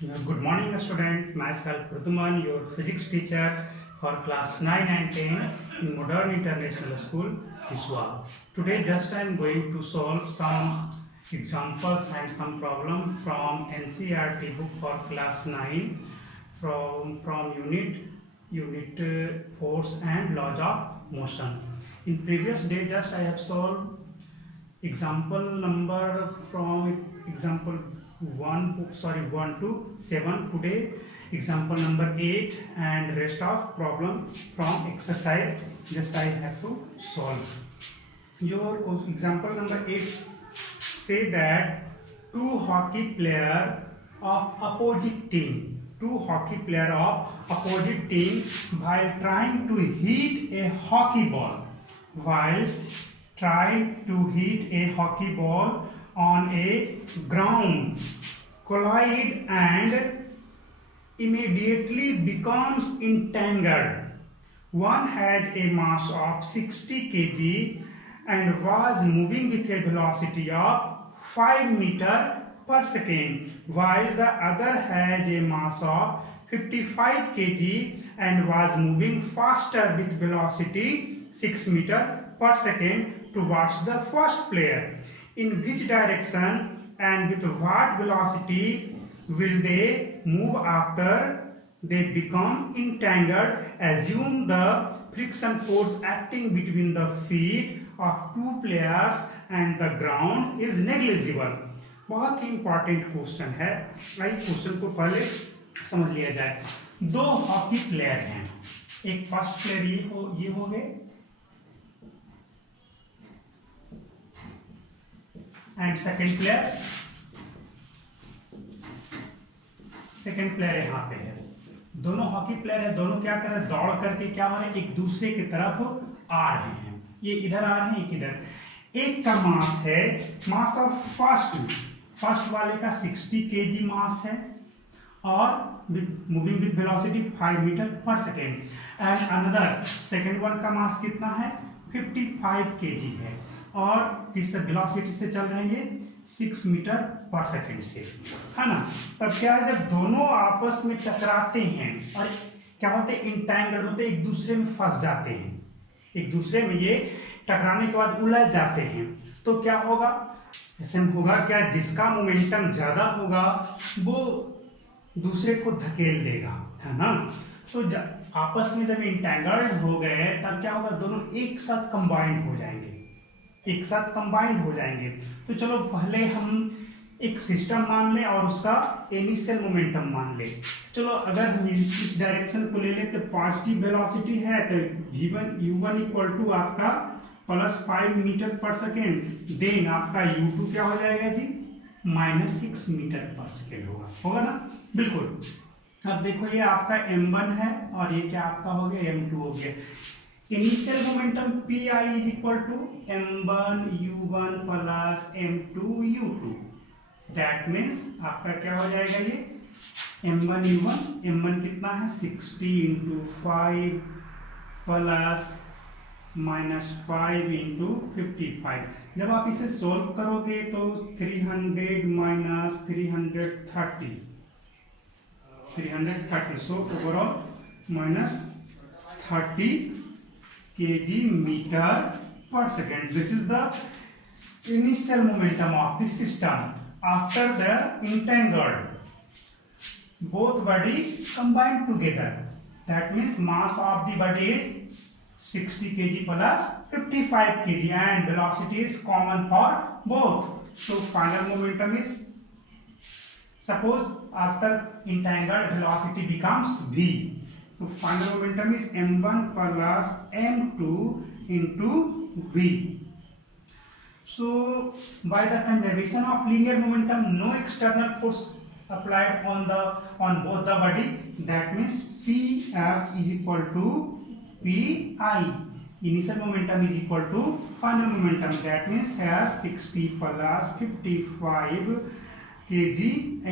Good morning, student. Myself, Ruduman, your physics teacher for class 9 and 10 in Modern International School, Iswa. Today, just I am going to solve some examples and some problem from NCERT book for class 9 from unit force and laws of motion. In previous day, just I have solved example number from example 1 to 7. Today example number 8 and rest of problem from exercise just I have to solve. Your example number 8 say that two hockey player of opposite team while trying to hit a hockey ball on a ground collide and immediately becomes entangled. One had a mass of 60 kg and was moving with a velocity of 5 meters per second, while the other has a mass of 55 kg and was moving faster with velocity 6 meters per second towards the first player. In which direction and with what velocity will they move after they become entangled? Assume the friction force acting between the feet of two players and the ground is negligible. बहुत ही important question है। आइए question को पहले समझ लिया जाए। दो hockey player हैं, एक फर्स्ट प्लेयर ये हो गए एंड सेकंड प्लेयर यहाँ पे है। दोनों हॉकी प्लेयर है, दोनों क्या कर रहे हैं, दौड़ करके क्या हो रहे हैं, एक दूसरे की तरफ आ रहे हैं। ये इधर आ रहे हैं, एक इधर। एक का मास है, मास ऑफ फर्स्ट वाले का 60 kg मास है और मूविंग विद वेलोसिटी 5 मीटर पर second. And another second one का मास कितना है, 55 kg है और किस वेलोसिटी से चल रहे हैं, 6 मीटर पर सेकेंड से, है ना। तब क्या है, जब दोनों आपस में टकराते हैं और क्या होते हैं, इंटैंगल होते, एक दूसरे में फंस जाते हैं, एक दूसरे में ये टकराने के बाद उलझ जाते हैं, तो क्या होगा, ऐसे होगा क्या, जिसका मोमेंटम ज्यादा होगा वो दूसरे को धकेल देगा, है ना। तो आपस में जब इंटैंगल्ड हो गए तब क्या होगा, दोनों एक साथ कंबाइंड हो जाएंगे। तो चलो पहले हम एक सिस्टम मान लें और उसका इनिशियल मोमेंटम मान लें। चलो अगर हम इस डायरेक्शन को ले लें तो पॉजिटिव वेलोसिटी है तो u1 इक्वल टू आपका प्लस 5 मीटर पर सेकेंड, देन आपका u2 क्या हो जाएगा जी, -6 मीटर पर सेकेंड होगा ना, बिल्कुल। अब देखो ये आपका m1 है और ये क्या आपका हो गया, m2 हो गया। Initial momentum pi is equal to m1 u1 plus m2 u2। That means आपका क्या हो जाएगा, ये m1 m1 कितना है, 60 × 5 प्लस -5 × 55। जब आप इसे सोल्व करोगे तो 300 - 330 so overall -30 kg meter per second. This is the initial momentum of the system. After the entangled, both body combined together. That means mass of the body is 60 kg plus 55 kg and velocity is common for both. So final momentum is, suppose after entangled velocity becomes v. So final momentum is m1 plus m2 into v. So by the conservation of linear momentum, no external force applied on both the body. That means Pf is equal to Pi. Initial momentum is equal to final momentum. That means here 60 plus 55 kg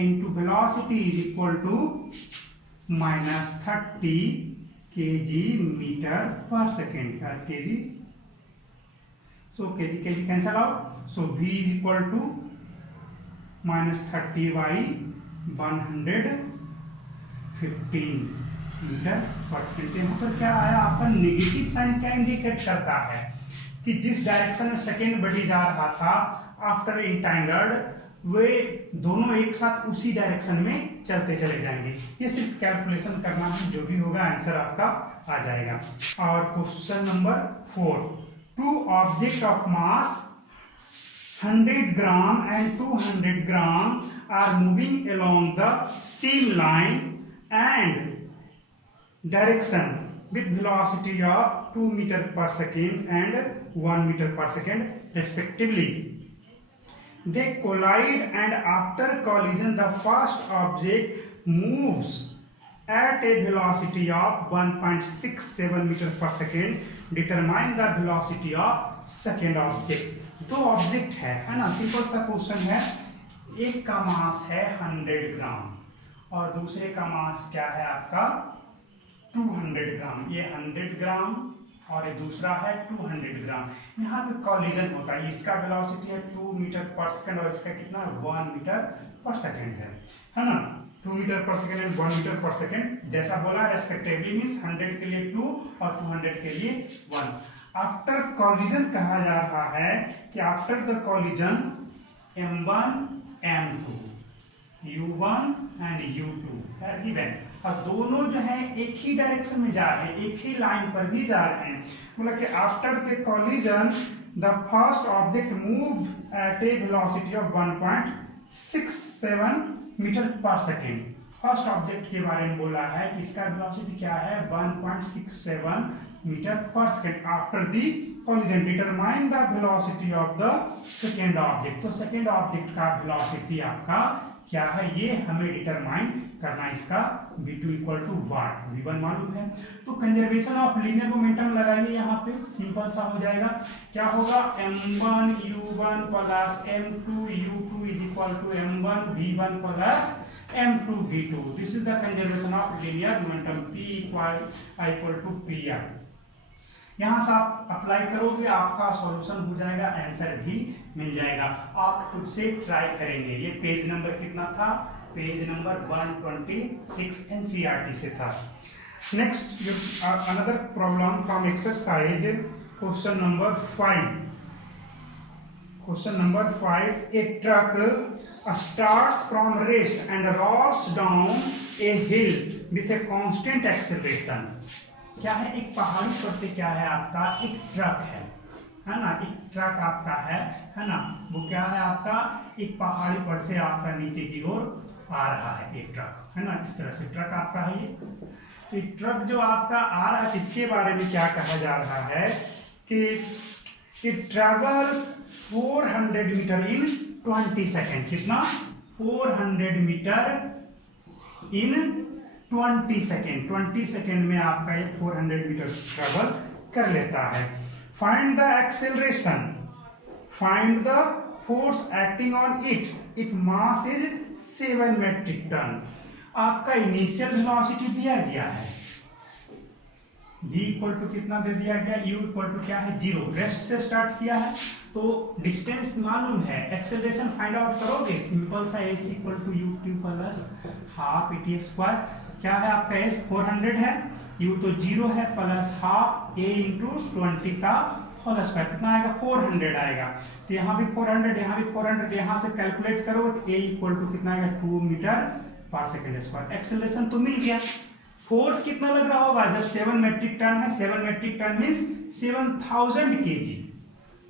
into velocity is equal to -30 kg meter per second, kg So cancel out. So V is equal to -30 by 115 metre पर second. यहाँ पर क्या आया आपका negative sign, क्या indicate करता है कि जिस डायरेक्शन में सेकेंड बढ़ी जा रहा था आफ्टर इंटैंगल्ड, वे दोनों एक साथ उसी डायरेक्शन में चलते चले जाएंगे। ये सिर्फ कैलकुलेशन करना है, जो भी होगा आंसर आपका आ जाएगा। और question number 4, 2 object of mass 100 gram and 200 gram are moving along the same line and direction with velocity of 2 meter per second and 1 meter per second respectively. They collide and after collision the first object moves at a velocity of 1.67 meter per second. Determine the velocity of second object. दो object है ना, simple सा question है। एक का मास है 100 ग्राम और दूसरे का मास क्या है आपका 200 ग्राम। ये 100 ग्राम और ये दूसरा है 200 ग्राम। यहाँ पे कॉलिजन होता है, इसका वेलोसिटी है 2 मीटर पर सेकंड और इसका कितना 1 मीटर पर सेकंड है ना। 2 मीटर पर सेकंड एंड 1 मीटर पर सेकंड जैसा बोला रेस्पेक्टिवली, मींस 100 के लिए 2 और 200 के लिए 1। आफ्टर कॉलिजन कहा जा रहा है कि after the collision m1 m2 u1 and u2 है गिवन, और दोनों जो है एक ही डायरेक्शन में जा रहे हैं, एक ही लाइन पर भी जा रहे हैं। मतलब कि after the collision the first object move at a velocity of 1.67 metre पर सेकेंड। फर्स्ट ऑब्जेक्ट के बारे में बोला है कि इसका वेलोसिटी क्या है 1.67 मीटर पर second after the collision. Determine the velocity of the second object. तो सेकेंड ऑब्जेक्ट का वेलोसिटी आपका क्या है, ये हमें डिटरमाइन करना। इसका v2 equal to watt, v1 मालूम है। तो कंजर्वेशन ऑफ लीनियर मोमेंटम लगाइए, यहाँ पे सिंपल सा हो जाएगा। क्या होगा m1 u1 plus m2 u2 is equal to m1 v1 plus m2 v2। This is the conservation of linear momentum, p equal to pr। यहाँ से आप अप्लाई करोगे, आपका सॉल्यूशन हो जाएगा, आंसर भी मिल जाएगा। आप खुद से ट्राई करेंगे। ये पेज नंबर कितना था, पेज नंबर 126 एनसीईआरटी से था। Next another problem from exercise question number 5। Question number 5, A truck starts from rest and rolls down a hill with a constant acceleration। क्या है, एक पहाड़ी पर से क्या है आपका एक ट्रक है ना, एक ट्रक आपका है ना। वो क्या है आपका एक पहाड़ी पर से आपका नीचे की ओर आ रहा है एक ट्रक, है ना। इस तरह से ट्रक आपका है ये। तो ट्रक जो आपका आ रहा है, इसके बारे में क्या कहा जा रहा है कि it travels 400 metre in 20 second. कितना 400 मीटर इन 20 सेकेंड। 20 सेकेंड में आपका ये 400 मीटर ट्रेवल कर लेता है। Find the acceleration, find the force acting on it, it mass is 7 metric ton. आपका इनिशियल वेलोसिटी दिया गया है, v इक्वल टू कितना दे दिया गया, u इक्वल टू क्या है 0, रेस्ट से स्टार्ट किया है तो डिस्टेंस मालूम है। एक्सेलरेशन फाइंड आउट करोगे, सिंपल सा s equal to u2 plus half et square. क्या है आपका s 400 है, u तो 0 है, प्लस हाफ a इंटू 20 का होल स्क्वायर। कितना आएगा 400 आएगा। तो यहाँ भी 400, यहाँ भी 400, यहाँ से कैलकुलेट करो तो a इक्वल टू कितना आएगा 2 मीटर पर सेकेंड स्क्वायर। एक्सेलरेशन तो मिल गया। फोर्स कितना लग रहा होगा, जब 7 मेट्रिक टन है, 7 metric ton means 7000 kg।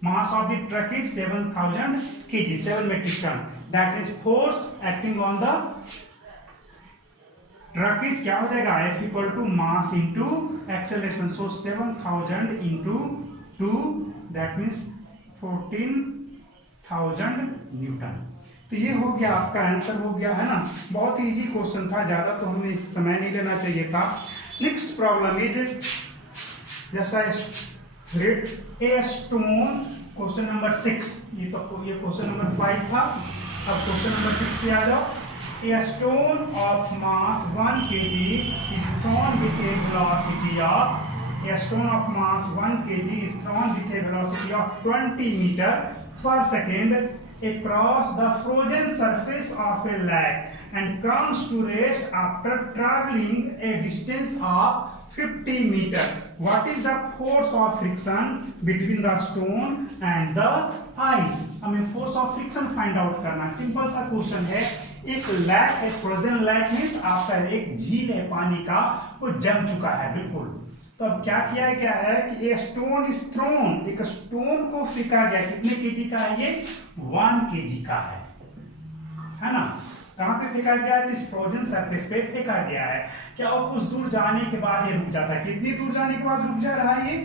Mass of the truck is 7000 kg, 7 metric ton. That is force acting on the truck is क्या हो जाएगा F equal to mass into acceleration. So 7000 into 2 that means 14000 newton. तो ये हो गया आपका answer, हो गया है ना। बहुत इजी क्वेश्चन था, ज्यादा तो हमें समय नहीं लेना चाहिए था। नेक्स्ट प्रॉब्लम इज जैसा red a stone, question number 6। ये क्वेश्चन नंबर 5 था, अब क्वेश्चन नंबर 6 पे आ जाओ। A stone of mass 1 kg is thrown with a velocity of 20 meter per second across the frozen surface of a lake and comes to rest after traveling a distance of 50 meter. What is the force of friction between the stone and the ice? हमें force of friction find out करना है। Simple सा question है। एक lake, एक frozen lake means आपका एक झील है पानी का, वो जम चुका है बिल्कुल। तो अब क्या किया गया है कि ए स्टोन इज थ्रोन, एक स्टोन को फेंका गया। कितने केजी का है ये? 1 केजी का है ना। कहाँ पे फेंका गया है? इस फ्रोजन सरफेस पे फेंका गया है। क्या वो कुछ दूर जाने के बाद ये रुक जाता है? कितनी दूर जाने के बाद रुक जा रहा है ये?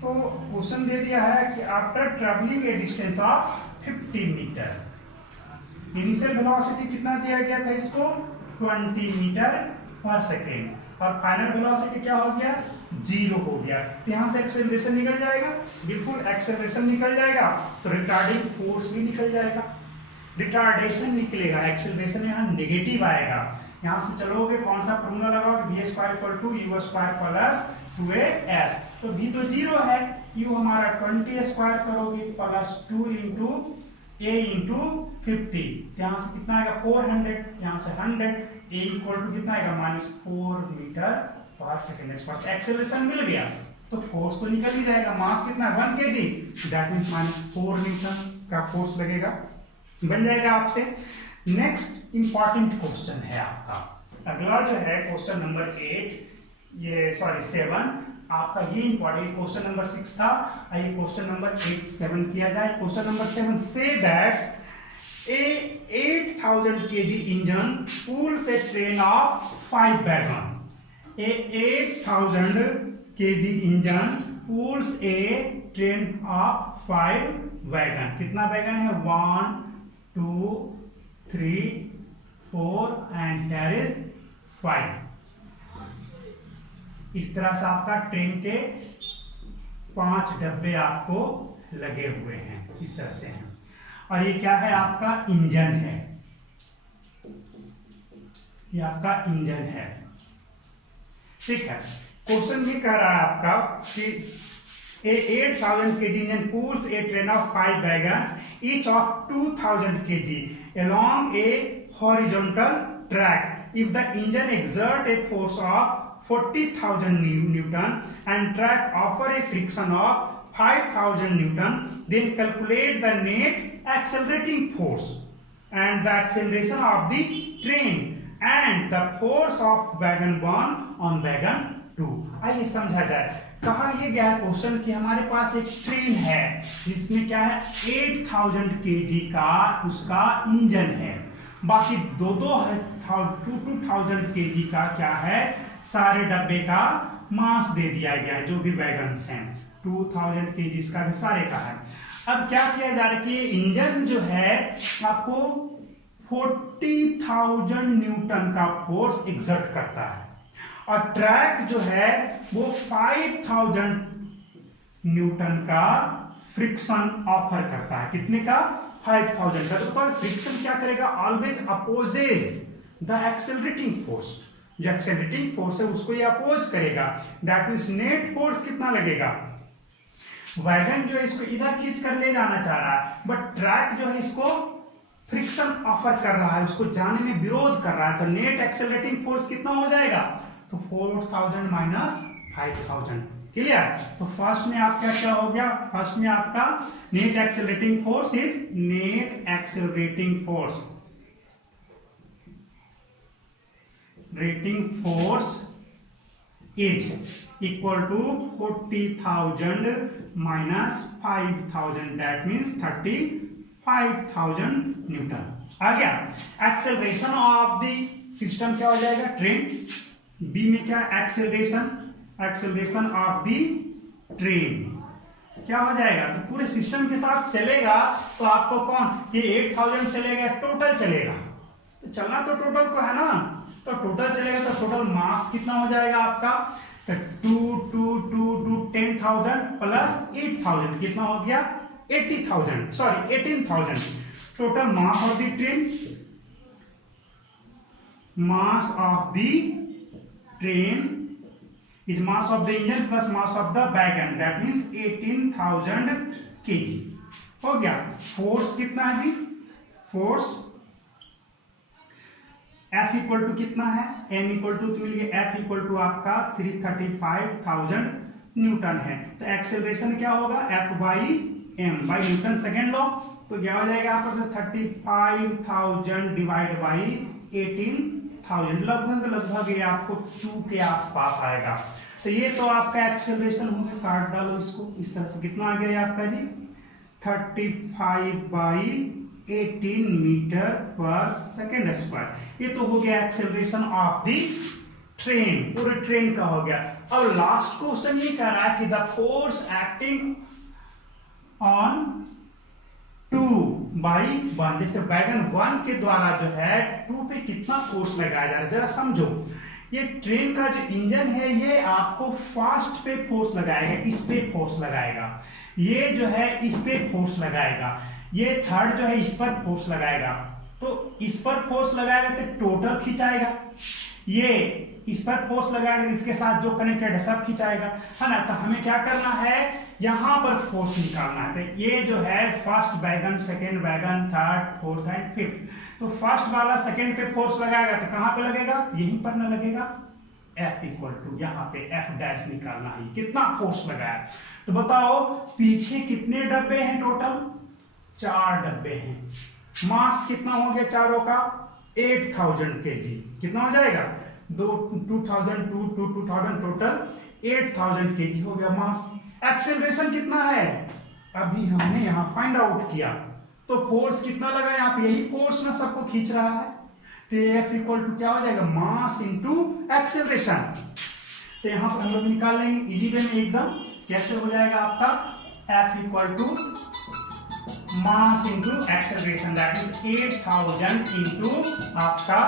तो क्वेश्चन दे दिया है कि after travelling a distance of 50 metre. Initial velocity कितना दिया गया था इसको? 20 मीटर पर सेकेंड। और फाइनल वेलोसिटी क्या हो गया? 0 हो गया। तो यहाँ से एक्सेलरेशन निकल जाएगा, बिल्कुल एक्सेलरेशन निकल जाएगा, तो रिटार्डिंग फोर्स भी निकल जाएगा। रिटार्डेशन निकलेगा, एक्सेलरेशन यहाँ नेगेटिव आएगा। यहाँ से चलोगे कौन सा फॉर्मूला लगाओगे? v² = u² + 2as। तो v तो 0 है, u हमारा 20² करोगे प्लस 2 इंटू a इंटू 50। यहाँ से कितना आएगा? 400, यहाँ से 100, a = कितना आएगा? -4 मीटर पर सेकेंड। एक्सेलरेशन मिल गया तो फोर्स तो निकल ही जाएगा। मास कितना? 1 kg, दैट मीन्स -4 न्यूटन का फोर्स लगेगा। बन जाएगा आपसे। नेक्स्ट इंपॉर्टेंट क्वेश्चन है आपका अगला जो है क्वेश्चन नंबर 7। आपका ये इंपॉर्टेंट क्वेश्चन नंबर 6 था। आइए क्वेश्चन नंबर 7 किया जाए। क्वेश्चन नंबर 7 से that a 8000 kg engine pulls a train of 5 wagon. A 8000 kg engine pulls a train of 5 wagon. कितना वैगन है? 1 2 3 4 एंड हियर इज 5। इस तरह से आपका ट्रेन के 5 डब्बे आपको लगे हुए हैं, इस तरह से हैं। और ये क्या है? आपका इंजन है। ये आपका इंजन है, ठीक है। क्वेश्चन ये कह रहा है आपका कि a 8000 kg engine pulls a train of 5 wagons, each of 2000 kg, along a horizontal track. If the engine exert a force of 40,000 Newton and track offer a friction of 5,000 Newton, then calculate the net accelerating force and the acceleration of the train and the force of wagon 1 on wagon 2. आइए समझा जाए। कहा ये गया question कि हमारे पास एक train है जिसमें क्या है? 8000 kg का उसका इंजन है। बाकी 2000 kg का क्या है? सारे डब्बे का मास दे दिया गया है, जो भी वैगन्स हैं 2000 kg का भी सारे का है। अब क्या किया जा रहा है कि इंजन जो है आपको 40,000 न्यूटन का फोर्स एक्सर्ट करता है और ट्रैक जो है वो 5000 न्यूटन का फ्रिक्शन ऑफर करता है। कितने का? 5000 का। तो फ्रिक्शन क्या करेगा? Always opposes the accelerating force. जो एक्सेलरेटिंग फोर्स है उसको ये अपोज करेगा। दैट मींस नेट फोर्स कितना लगेगा? वैगन जो है इसको इधर खींच कर ले जाना चाह रहा है, बट ट्रैक जो है इसको फ्रिक्शन ऑफर कर रहा है, उसको जाने में विरोध कर रहा है। तो नेट एक्सेलरेटिंग फोर्स कितना हो जाएगा? तो 4000 माइनस 5000। क्लियर? तो फर्स्ट में आपका क्या हो गया? फर्स्ट में आपका net accelerating force is net accelerating force is equal to 40,000 minus 5,000, that means 35,000 newton. आ गया। एक्सेलरेशन ऑफ द सिस्टम क्या हो जाएगा? ट्रेन। बी में क्या? एक्सेलरेशन ऑफ द ट्रेन क्या हो जाएगा? तो पूरे सिस्टम के साथ चलेगा तो आपको कौन? ये 8000 चलेगा, टोटल चलेगा। तो चलना तो टोटल को है ना, तो टोटल चलेगा तो टोटल मास कितना हो जाएगा आपका? तो 10,000 प्लस 8000 कितना हो गया? 18,000। Total mass of the train, mass of the train is mass of the engine plus mass of the wagon, that means 18,000 kg हो गया। फोर्स कितना है जी? फोर्स F इक्वल टू कितना है, m इक्वल टू मिल गया, F इक्वल टू आपका 335,000 Newton है। तो एक्सेलरेशन क्या होगा, F by m by Newton second law. तो क्या हो जाएगा आपका से 35,000 डिवाइड बाई 18,000, लगभग ये आपको 2 के आसपास आएगा। तो ये तो आपका एक्सेलरेशन हो गया, काट डालो इसको इस तरह से, कितना आ गया आपका जी 35 बाई 18 मीटर पर सेकेंड स्क्वायर। ये तो हो गया एक्सेलरेशन ऑफ दी ट्रेन, पूरे ट्रेन का हो गया। अब लास्ट क्वेश्चन ये कह रहा है कि the force acting on 2 by 1, जैसे वैगन 1 के द्वारा जो है 2 पे कितना फोर्स लगाया जा रहा है, जरा समझो। ये ट्रेन का जो इंजन है ये आपको फास्ट पे फोर्स लगाएगा, इस पे फोर्स लगाएगा, ये जो है इस पे फोर्स लगाएगा, ये थर्ड जो है इस पर फोर्स लगाएगा। तो इस पर फोर्स लगाएगा तो टोटल खिंचाएगा, ये इस पर फोर्स लगाएगा, इसके साथ जो कनेक्टेड है सब खिंचाएगा, है ना। तो हमें क्या करना है, यहां पर फोर्स निकालना है। तो ये जो है first wagon, second wagon, third, fourth and fifth. तो फर्स्ट वाला सेकेंड पे फोर्स लगाएगा तो कहां पे लगेगा, यहीं पर ना लगेगा। F इक्वल टू यहाँ पे F डैश निकालना है, कितना फोर्स लगाया। तो बताओ पीछे कितने डब्बे हैं, टोटल 4 डब्बे हैं। मास कितना हो गया चारों का 8,000 kg, कितना हो जाएगा 2000 टोटल 8,000 kg हो गया मास। एक्सेलरेशन कितना है अभी हमने यहाँ फाइंड आउट किया। तो फोर्स कितना लगा यहाँ पे, यही फोर्स ना सबको खींच रहा है। तो F इक्वल टू क्या हो जाएगा, मास इंटू एक्सेलरेशन। तो यहाँ पर हम लोग निकाल लेंगे इजी वे में एकदम, कैसे हो जाएगा आपका F equal to mass into acceleration, that is 8,000 into आपका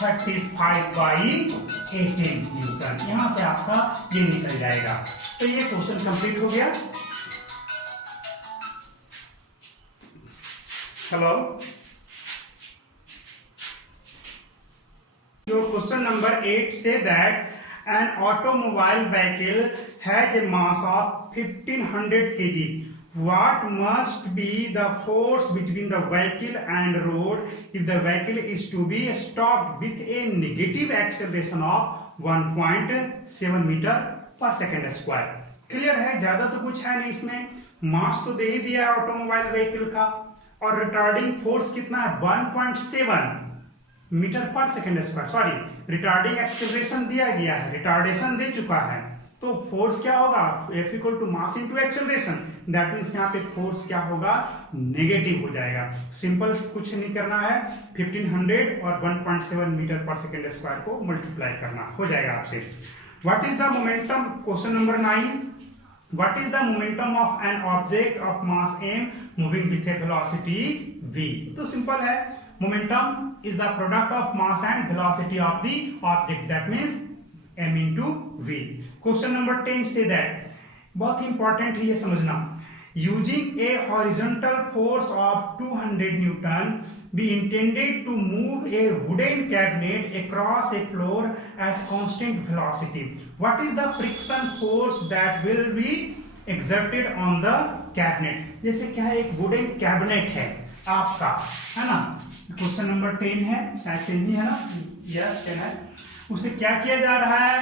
35 बाई 18 न्यूटन। यहां से आपका ये निकल जाएगा। तो ये क्वेश्चन कंप्लीट हो गया। Hello, your question number 8 say that an automobile vehicle has a mass of 1500 kg. What must be the force between the vehicle and road if the vehicle is to be stopped with a negative acceleration of 1.7 meter per second square? Clear है, ज्यादा तो कुछ है नहीं इसमें। मास तो दे ही दिया है ऑटोमोबाइल व्हीकल का, और रिटार्डिंग फोर्स कितना है 1.7 मीटर पर second square. Sorry, retarding acceleration दिया गया है, रिटार्डेशन दे चुका है। तो फोर्स क्या होगा, F equal to mass into acceleration, that means यहाँ पे फोर्स क्या होगा, नेगेटिव हो जाएगा। सिंपल, कुछ नहीं करना है, 1500 और 1.7 मीटर पर सेकेंड स्क्वायर को मल्टीप्लाई करना हो जाएगा आपसे। What is the momentum, question number 9, what is the momentum of an object of mass m moving with A velocity v? तो सिंपल है, momentum is the product of mass and velocity of the object, that means m into v। Question number 10 say that, बहुत ही important है ये समझना, using A horizontal force of 200 Newton be intended to move a wooden cabinet across a floor at constant velocity. What is the friction force that will be exerted on the cabinet? जैसे क्या है, एक wooden cabinet है आपका, है ना। Question number 10 है, शायद 10 ही है ना, यस 10 है। उसे क्या किया जा रहा है,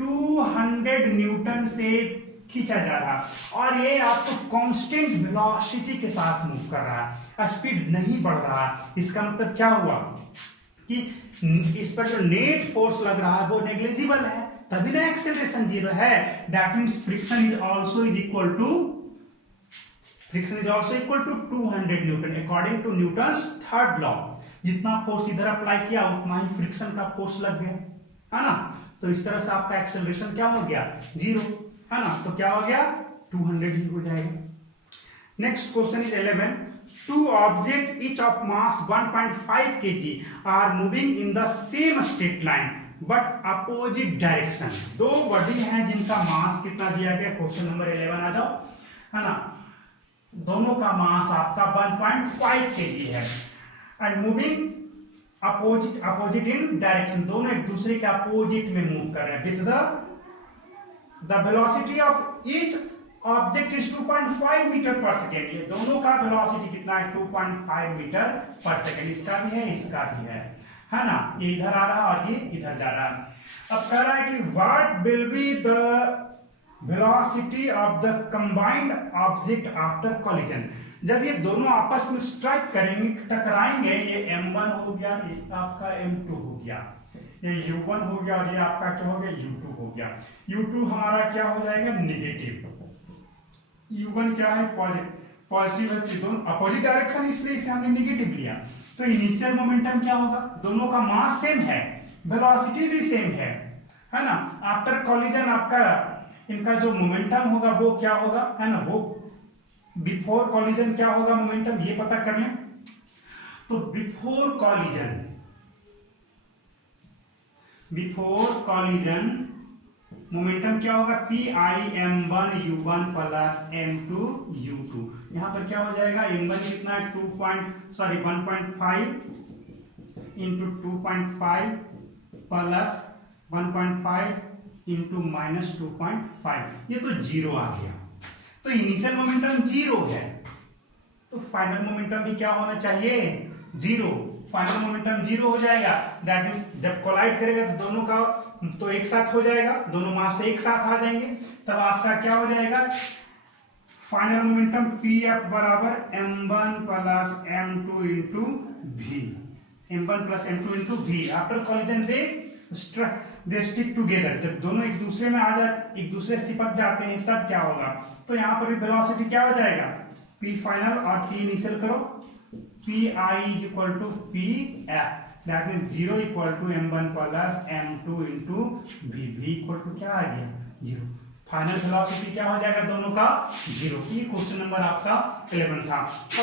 200 न्यूटन से खींचा जा रहा है, और ये आपको कांस्टेंट वेलोसिटी के साथ मूव कर रहा है, स्पीड नहीं बढ़ रहा है। इसका मतलब क्या हुआ कि इस पर जो नेट फोर्स लग रहा है वो नेग्लिजिबल है, तभी ना एक्सेलरेशन 0 है। That means friction is also equal to 200 newton according to newton's third law. जितना फोर्स इधर अप्लाई किया उतना ही फ्रिक्शन का फोर्स लग गया, है ना। तो इस तरह से आपका एक्सेलरेशन क्या हो गया, 0, है ना। तो क्या हो गया, 200 ही हो जाएगा। Next question is 11, two objects each of mass 1.5 kg are moving in the same straight line but opposite direction। दो बॉडी हैं जिनका मास कितना दिया गया, क्वेश्चन नंबर 11 आ जाओ, है ना। दोनों का मास आपका 1.5 kg है and moving opposite in direction, दोनों एक दूसरे के अपोजिट में मूव कर रहे हैं with the velocity of each object is 2.5 metre पर सेकेंड। ये दोनों का वेलोसिटी कितना है, 2.5 मीटर पर सेकेंड। इसका भी है, इसका भी है। है ना, ये इधर आ रहा और ये इधर जा रहा है। अब कह रहा है कि what will be the velocity of the combined object after collision. जब ये दोनों आपस में स्ट्राइक करेंगे, टकराएंगे, ये m1 हो गया, ये आपका m2 हो गया, ये u1 हो गया और ये आपका क्या हो गया, u2 हो गया। u2 हमारा क्या हो जाएगा, नेगेटिव, u1 क्या है, पॉजिटिव है, दोनों अपोजिट डायरेक्शन, इसलिए इसे हमने नेगेटिव लिया। तो इनिशियल मोमेंटम क्या होगा, दोनों का मास सेम है, वेलोसिटी भी सेम है ना। आफ्टर कॉलिजन आपका इनका जो मोमेंटम होगा वो क्या होगा, है ना, वो बिफोर कॉलिजन क्या होगा मोमेंटम, ये पता कर लें। तो बिफोर कॉलिजन मोमेंटम क्या होगा, PIm1 u1 plus m2 u2। यहां पर क्या हो जाएगा, m1 कितना है 1.5 इंटू 2.5 प्लस 1.5 इंटू माइनस 2.5, ये तो जीरो आ गया। तो इनिशियल मोमेंटम जीरो है, तो फाइनल मोमेंटम भी क्या होना चाहिए, जीरो। फाइनल मोमेंटम जीरो हो जाएगा, दैट मींस जब कोलाइड करेगा तो दोनों का तो एक साथ हो जाएगा, दोनों मास एक साथ आ जाएंगे, तब आपका क्या हो जाएगा, फाइनल मोमेंटम Pf बराबर m1 plus m2 into v, m1 plus m2 into v। After collision they stick together, जब दोनों एक दूसरे में आ जाए, एक दूसरे से चिपक जाते हैं, तब क्या होगा, तो यहाँ पर वेलोसिटी क्या हो जाएगा, P फाइनल और P इनिशियल करो, Pi equal to Pf, that means 0 equal to m1 plus m2 into v equal to क्या आ गया, 0। फाइनल वेलोसिटी क्या हो जाएगा दोनों का, 0। ये क्वेश्चन नंबर आपका 11 था।